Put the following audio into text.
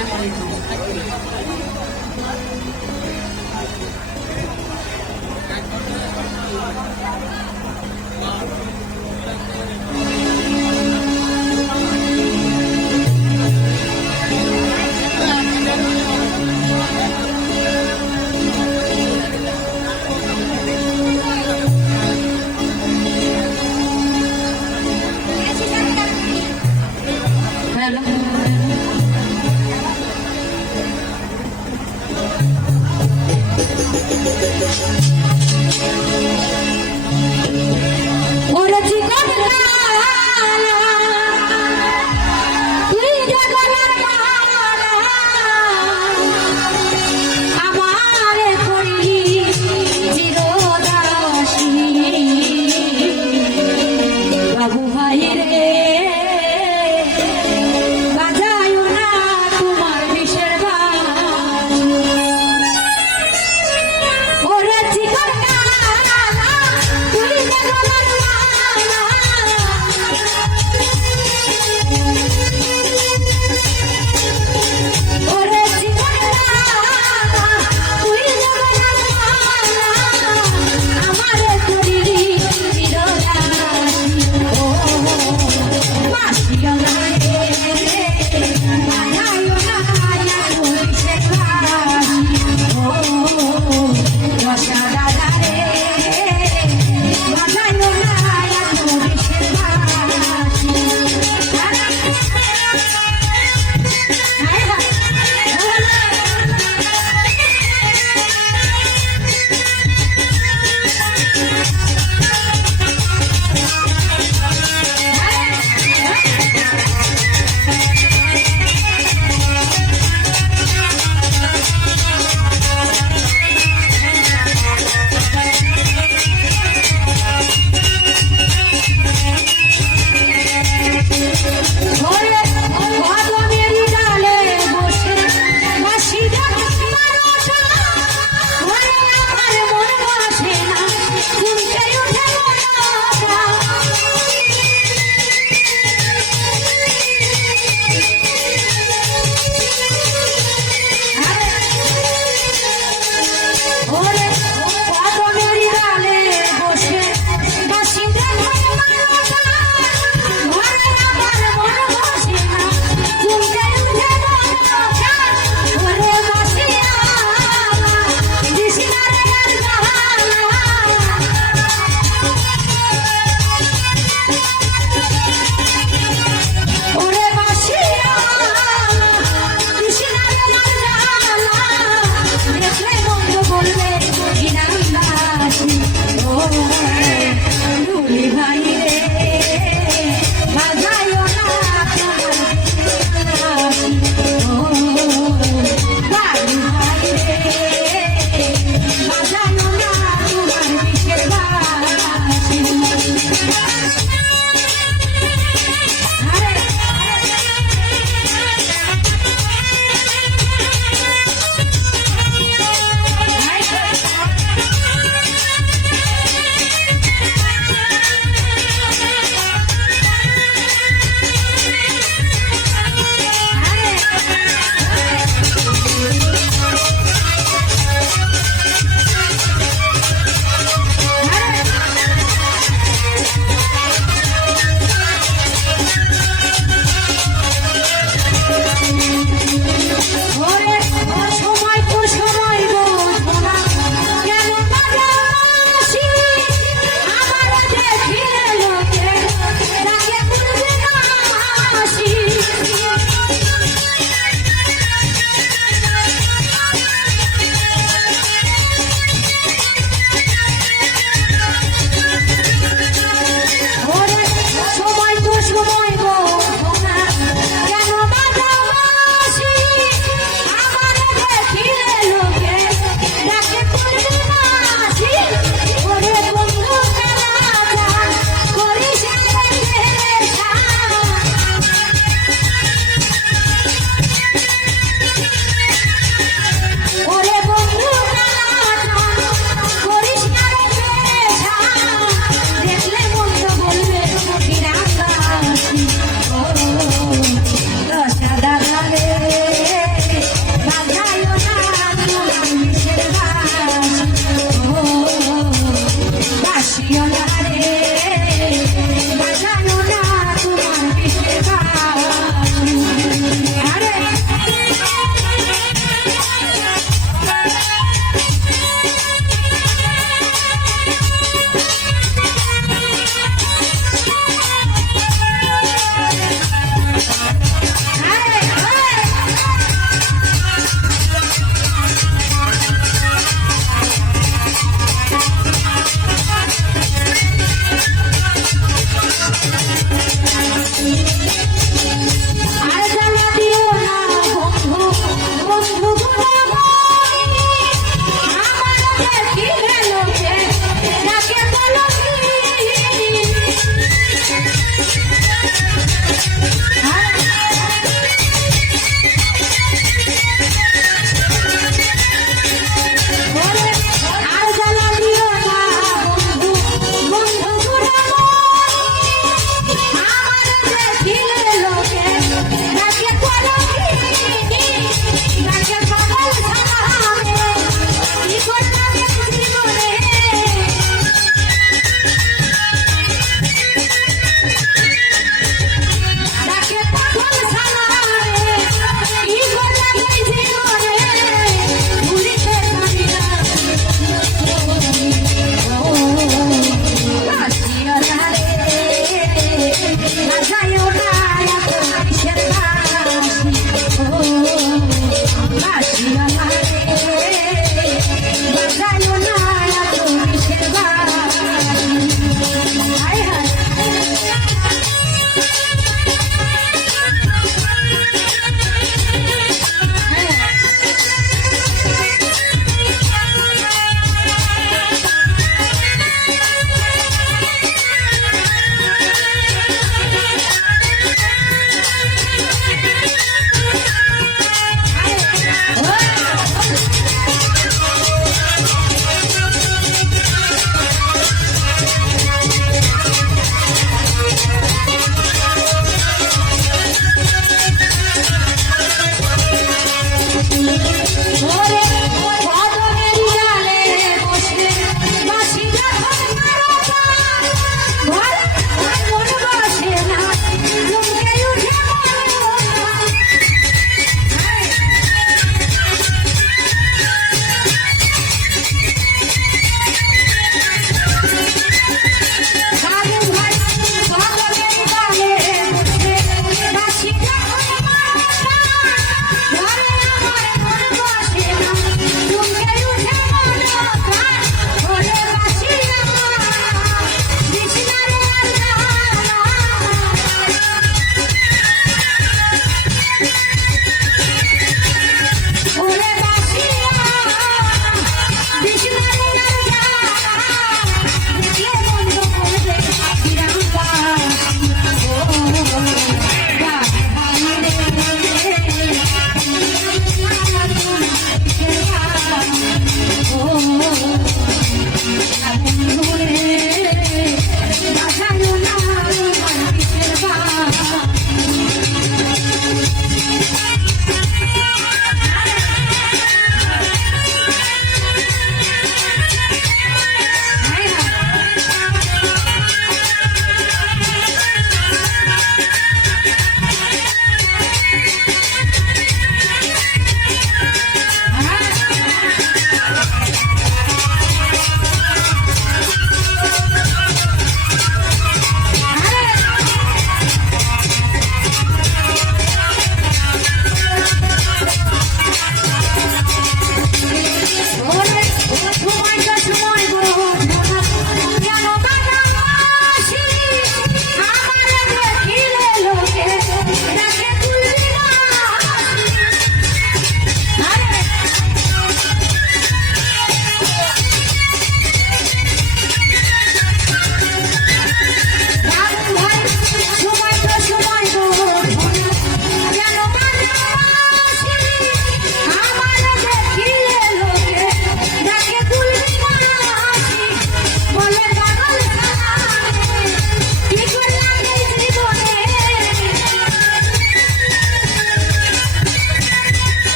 どうも。